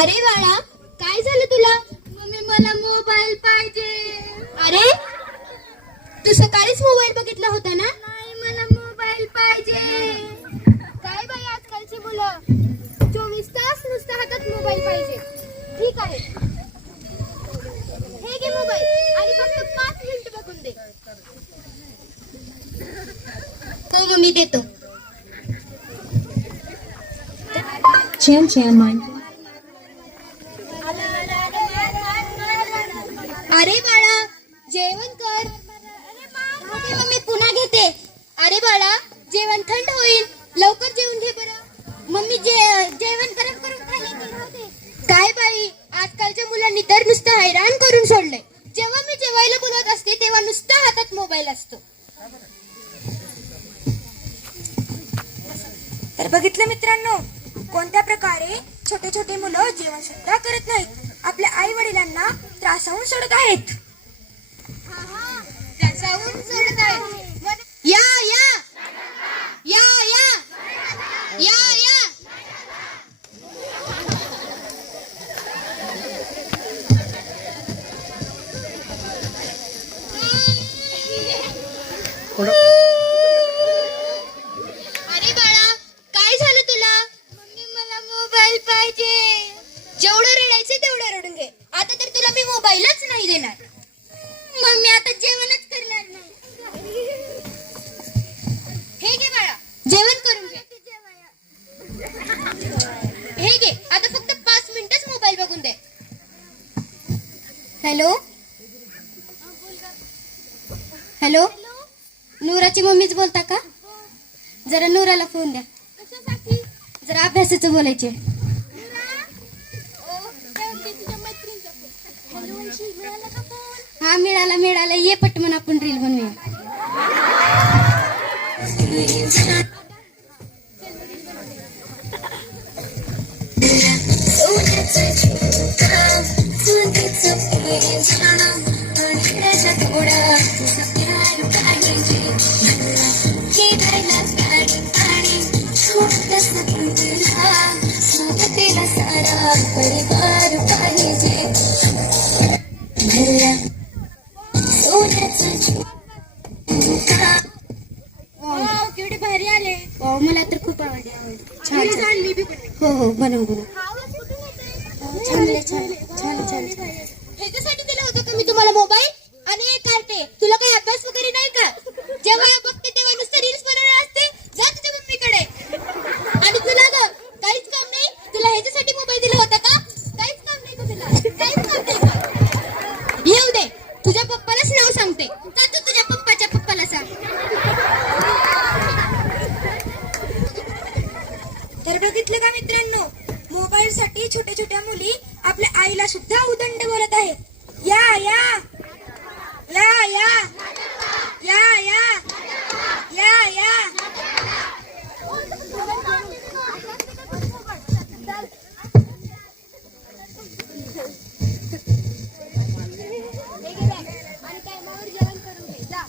अरे बाळा, काय झालं तुला? मम्मी मला मोबाईल पाहिजे. अरे, तू सकाळीच मोबाईल बघितला होता ना? नाही, मला मोबाईल पाहिजे. काय बाई, आजकालची मुलं 24 तास नुसतं हातात मोबाईल पाहिजे. ठीक आहे, हे घे मोबाईल आणि फक्त 5 मिनिट बघून दे. हो मम्मी, देतो. अरे बाळा, जेवण कर. ओके मम्मी, पुन्हा घेते. अरे बाळा, जेवण थंड होईल, लवकर जेवून घे बरं. मम्मी जेवण गरम करून खाली दे. काय बाई, आजकालच्या मुलांनी तर नुसतं हैराण करून सोडलंय. जेव्हा मी जेवायला बोलवत असते तेव्हा नुसता हातात मोबाईल असतो. तर बघितलं मित्रांनो, कोणत्या प्रकारे छोटे छोटे मुलं जेवण सुद्धा करत नाहीत, आपल्या आई वडिलांना त्रासावून सोडत आहेत. त्रासावून सोडत आहेत. या या या या या या. अरे बाळा, काय झालं तुला? मम्मी मला मोबाईल पाहिजे. जेवढं रडायचं तेवढं रडून घे. आता तर तुला मी मोबाईलच नाही देणार. मम्मी आता जेवणच करणार नाही. हे घे बाळा, जेवण करून घे. हे घे, आता फक्त 5 मिनिटच मोबाईल बघून दे. हॅलो हॅलो, नूराची मम्मीच बोलता का? जरा नूराला फोन द्या. कशासाठी? जरा अभ्यासाचं बोलायचे. हा, मिळाला. ये पटकन आपण रील बनवूया. परिवार पाहिजे. केवढे भारी आले. मला तर खूप आवडले. छान. हो, बनव. छान. ह्याच्यासाठी दिला होता का मी तुम्हाला मोबाईल? आणि एक कार्टे, तुला काही अभ्यास वगैरे नाही का? जेव्हा बघते तेव्हा नुसतं रील्स बनवणार असते. जा तुझ्या मम्मीकडे. आणि तुला ग काहीच काम नाही? तुला ह्याच्यासाठी मोबाईल दिला होता का? काहीच काम नाही का तुला? काहीच काम नाही का? येऊ दे, तुझ्या पप्पालाच नाव सांगते. का तू तुझ्या पप्पाच्या पप्पाला सांग. तर बघितलं का मित्रांनो, मोबाईल साठी छोट्या छोट्या मुली आपल्या आईला सुद्धा उदंड बोलत आहेत. या या या या या या या या. आणि टायमावर जेवण करून घे. जा.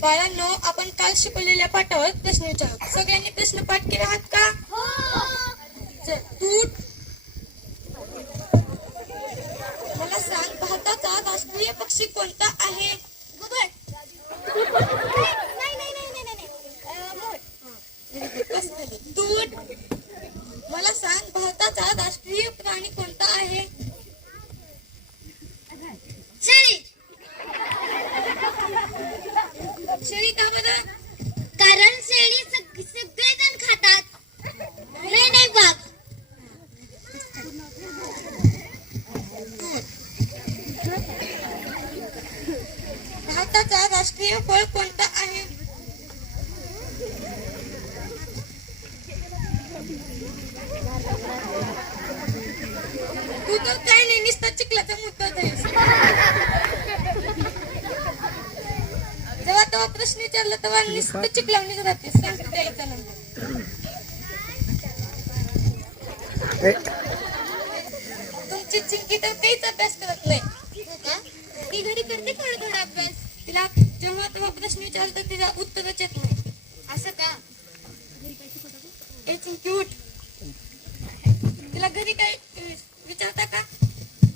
बाळांनो, आपण काल शिकवलेल्या पाठावर प्रश्न विचारू. सगळ्यांनी प्रश्न पाठ केले आहात का? चल, तू मला सांग, भारताचा राष्ट्रीय पक्षी कोणता आहे? दूध. मला सांग, भारताचा राष्ट्रीय प्राणी कोणता आहे? शेळी. शेळी का बरं? कारण शेळी सगळेजण खातात. नाही बाग. भारताचा राष्ट्रीय फळ कोणता आहे? तू तर काय नाही, नुसता चिखलाचा मुद्दा आहेस. जेव्हा तेव्हा प्रश्न विचारला तेव्हा नुसतं चिखलावणीच राहते. सांगते द्यायचा नंतर. आमची चिंकी तर काहीच अभ्यास करत नाही. हो का? ती घरी करते थोडा थोडा अभ्यास. तिला जेव्हा तेव्हा प्रश्न विचारतात तिला उत्तरच येत नाही. असं का? ए चिंकी उठ. तिला घरी काय विचारता का?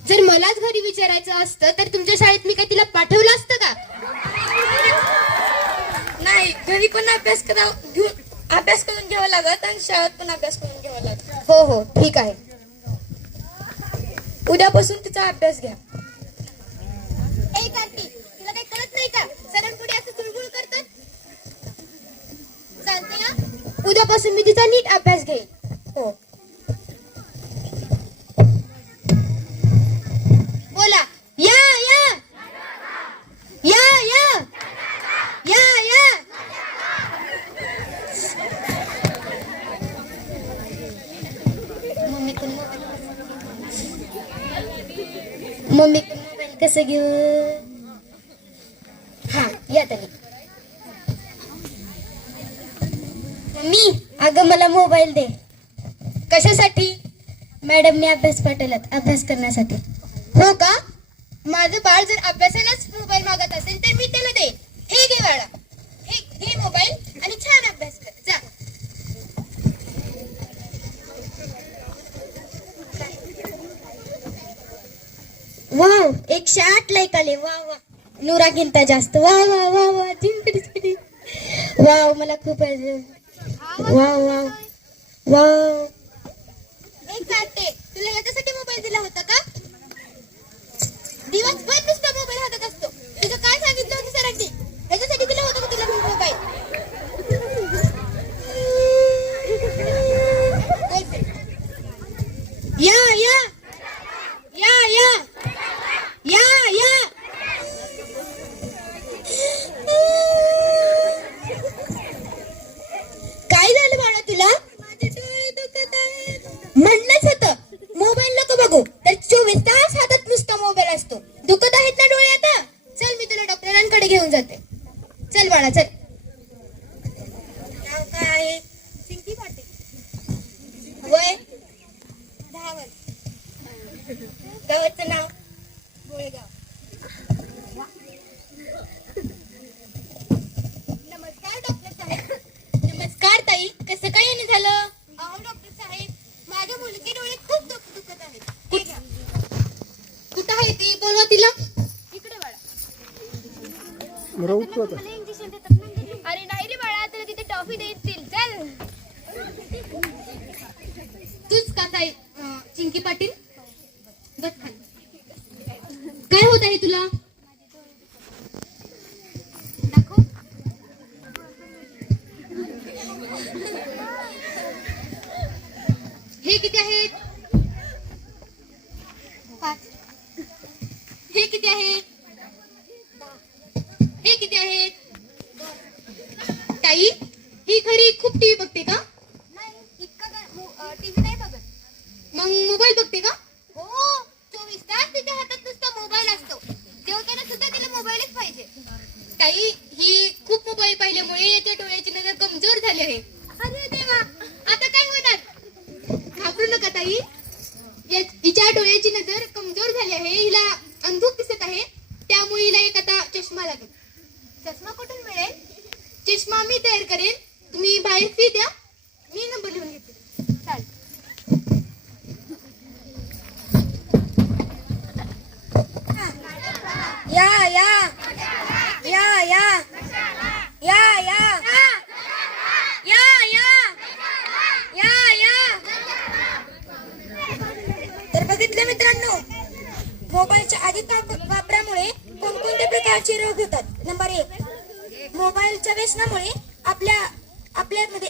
जर मलाच घरी विचारायचं असतं तर तुमच्या शाळेत मी काय तिला पाठवलं असतं का? नाही, घरी पण अभ्यास करून घ्यावा लागत आणि शाळेत पण अभ्यास करून घ्यावा लागत. हो हो ठीक आहे. उद्यापासून तिचा अभ्यास घ्या. ए कार्ती, तुला काही कळत नाही का? सरांपुढे असं चुळबुळ करतात. चालते ना? उद्यापासून मी तिचा नीट अभ्यास घेईन. हो. बोला. या या या या या या. मम्मी मोबाईल कसं घेऊ? हा या तरी. मम्मी अगं मला मोबाईल दे. कशासाठी? मॅडमने अभ्यास पाठवलात अभ्यास करण्यासाठी. हो का? माझं बाळ जर अभ्यासालाच मोबाईल मागत असेल तर मी त्याला दे. हे घे बाळा, हे घे मोबाईल आणि छान अभ्यास कर जा. वाव 108 लाईक आले. वा वा. नूरा गिनता जास्त. वा वा वा वा. जिंकडी वाव मला खूप वाव वाव वाव. एक काढते. तुला याच्यासाठी मोबाईल दिला होता का? दिवसभर नुसता मोबाईल हातात असतो. तुझं काय सांगितलं होतं सरांनी? ह्याच्यासाठी दिलं होतं का तुला मोबाईल? या या या या या या. काय झालं बाळा तुला? माझे डोळे दुखत आहेत. म्हणलंच होतं मोबाईल नको बघू. तर 24 तास हातात नुसता मोबाईल असतो. दुखत आहेत ना डोळे आता? चल मी तुला डॉक्टरांकडे घेऊन जाते. चल बाळा चल. नाव काय आहे? चिंकी पाटील. वय 10 वर्ष. गावाचं नाव? बोळेगाव. नमस्कार डॉक्टर साहेब. नमस्कार ताई. कसं काय येणे झालं? अहो डॉक्टर साहेब, माझ्या मुलगी डोळे खूप दुखत आहेत. हे घ्या. कुठं आहे ती? बोलवा तिला. इकडे बाळा. इंजेक्शन देतात ना. अरे नाही रे बाळा, तुला तिथे टॉफी देतील. चल. तूच का ताई चिंकी पाटील? बस खाली. काय होत आहे तुला? दाखव. हे किती आहेत? 5. हे किती आहेत? हे किती आहेत? ताई ही घरी खूप टीव्ही बघते का? नाही, इतका टीव्ही नाही बघत. मग मोबाईल बघते का? हो, 24 तास तिच्या हातात नुसता मोबाईल असतो. जेवताना सुद्धा तिला मोबाईलच पाहिजे. ताई ही खूप मोबाईल पाहिल्यामुळे याच्या डोळ्याची नजर कमजोर झाली आहे. अरे देवा, आता काय होणार? घाबरू नका ताई. हिच्या डोळ्याची नजर कमजोर झाली आहे. हिला अंधुक दिसत आहे. त्यामुळे हिला एक आता चष्मा लागेल. चष्मा कुठून मिळेल? चष्मा मी तयार करेन. तुम्ही बाहेर फी द्या. मी नंबर लिहून घेते. चाल. या या या या या या या या या या. तर बघितलं मित्रांनो, मोबाईलच्या अधिक वापरामुळे कोणकोणत्या प्रकारचे रोग होतात. नंबर 1, मोबाईलच्या व्यसनामुळे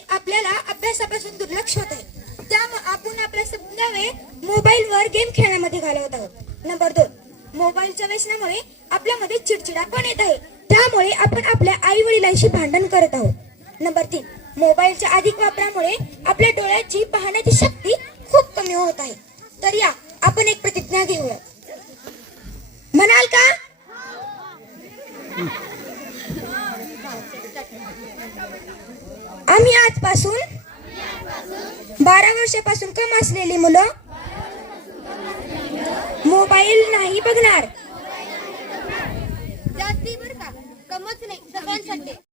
आपल्याला अभ्यासापासून दुर्लक्ष होत आहे. त्यामुळे आपण आपला संपूर्ण वेळ मोबाईलवर गेम खेळण्यामध्ये घालवत आहोत. नंबर 2, मोबाईलच्या व्यसनामुळे आपल्यामध्ये चिडचिडा पण येत आहे. त्यामुळे आपण आपल्या आई वडिलांशी भांडण करत आहोत. नंबर 3, मोबाईलच्या अधिक वापरामुळे आपल्या डोळ्याची पाहण्याची शक्ती खूप कमी होत आहे. तर या आपण एक प्रतिज्ञा घेऊया. म्हणाल का? आम्ही आजपासून 12 वर्षापासून कम असलेली मुलं मोबाईल नाही बघणार. जास्ती बरं का, कमच नाही सगळ्यांसाठी.